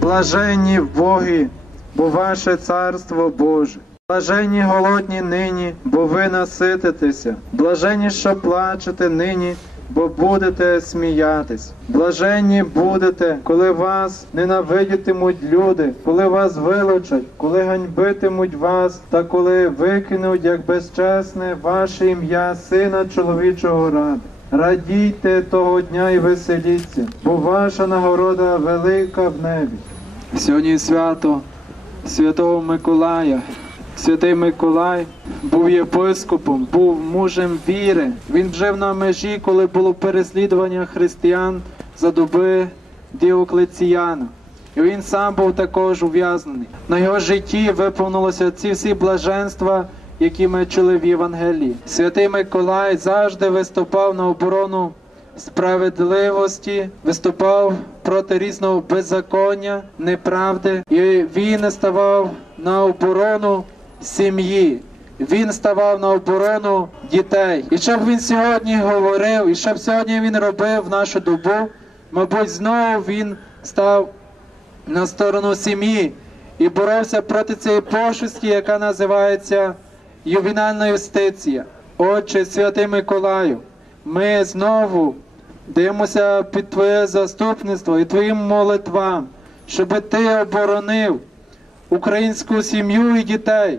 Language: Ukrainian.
Блаженні Боги, бо ваше царство Боже. Блаженні голодні нині, бо ви насититеся. Блаженні, що плачете нині, бо будете сміятись. Блаженні будете, коли вас ненавидітимуть люди, коли вас вилучать, коли ганьбитимуть вас, та коли викинуть як безчесне ваше ім'я, сина чоловічого ради. Радійте того дня і веселіться, бо ваша нагорода велика в небі. Сьогодні свято Святого Миколая. Святий Миколай був єпископом, був мужем віри. Він жив на межі, коли було переслідування християн за доби Діоклеціяна. І він сам був також ув'язнений. На його житті виповнилося ці всі блаженства, які ми чули в Євангелії. Святий Миколай завжди виступав на оборону справедливості, виступав проти різного беззаконня, неправди, і він ставав на оборону сім'ї. Він ставав на оборону дітей. І що б він сьогодні говорив, і що б сьогодні він робив в нашу добу, мабуть, знову він став на сторону сім'ї і боровся проти цієї пошусті, яка називається ювенальна юстиція. Отче, святий Миколаю, ми знову дивимося під Твоє заступництво і Твоїм молитвам, щоб Ти оборонив українську сім'ю і дітей,